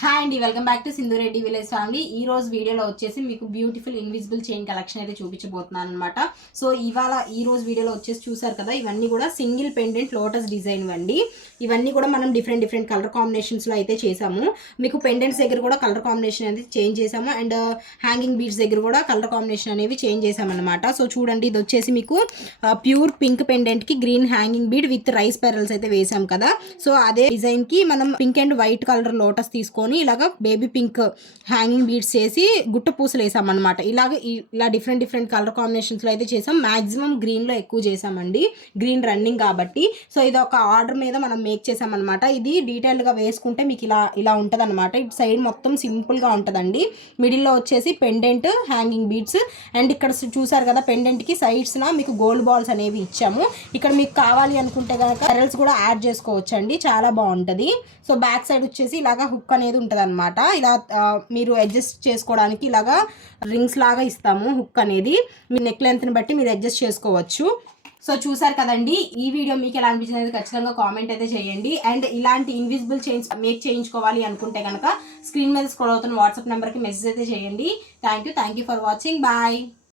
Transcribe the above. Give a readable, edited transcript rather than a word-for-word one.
Hi అండి, welcome back to Sindhu Reddy village family. ఈ రోజు వీడియోలో వచ్చేసి మీకు బ్యూటిఫుల్ ఇన్విజిబుల్ చైన్ కలెక్షన్ అయితే చూపించబోతున్నాను అనమాట. సో ఈ రోజు వీడియోలో వచ్చేసి చూసారు కదా, ఇవన్నీ కూడా సింగిల్ పెండెంట్ లోటస్ డిజైన్ అండి. ఇవన్నీ కూడా మనం డిఫరెంట్ కలర్ కాంబినేషన్స్లో అయితే చేసాము. మీకు పెండెంట్స్ దగ్గర కూడా కలర్ కాంబినేషన్ అనేది చేంజ్ చేసాము, అండ్ హ్యాంగింగ్ బీడ్స్ దగ్గర కూడా కలర్ కాంబినేషన్ అనేవి చేంజ్ చేసామన్నమాట. సో చూడండి, ఇది వచ్చేసి మీకు ప్యూర్ పింక్ పెండెంట్కి green hanging bead with rice pearls అయితే వేసాం కదా. సో అదే డిజైన్కి మనం pink and white colour lotus తీసుకొని ఇలాగా బేబీ పింక్ హ్యాంగింగ్ బీడ్స్ చేసి గుట్ట పూసలు వేసామన్నమాట. ఇలా డిఫరెంట్ కలర్ కాంబినేషన్స్లో అయితే చేసాం. మ్యాక్సిమం గ్రీన్లో ఎక్కువ చేసామండి, గ్రీన్ రన్నింగ్ కాబట్టి. సో ఇది ఒక ఆర్డర్ మీద మనం మేక్ చేసామన్నమాట. ఇది డీటెయిల్డ్గా వేసుకుంటే మీకు ఇలా ఉంటుంది అనమాట. ఇటు సైడ్ మొత్తం సింపుల్గా ఉంటుందండి. మిడిల్లో వచ్చేసి పెండెంట్ హ్యాంగింగ్ బీడ్స్, అండ్ ఇక్కడ చూసారు కదా పెండెంట్కి సైడ్స్న మీకు గోల్డ్ బాల్స్ అనేవి ఇచ్చాము. ఇక్కడ మీకు కావాలి అనుకుంటే కనుక పెరల్స్ కూడా యాడ్ చేసుకోవచ్చు అండి, చాలా బాగుంటుంది. సో బ్యాక్ సైడ్ వచ్చేసి ఇలాగా హుక్ అనేది ఉంటుంది అనమాట. ఇలా మీరు అడ్జస్ట్ చేసుకోవడానికి ఇలాగా రింగ్స్ లాగా ఇస్తాము. హుక్ అనేది మీ నెక్ లెంత్ని బట్టి మీరు అడ్జస్ట్ చేసుకోవచ్చు. సో చూసారు కదండి, ఈ వీడియో మీకు ఎలా అనిపించింది ఖచ్చితంగా కామెంట్ అయితే చేయండి. అండ్ ఇలాంటి ఇన్విజిబుల్ చైన్స్ మేక్ చేయించుకోవాలి అనుకుంటే కనుక స్క్రీన్ మీద స్క్రోల్ అవుతున్న వాట్సాప్ నెంబర్కి మెసేజ్ అయితే చేయండి. Thank you for watching. Bye.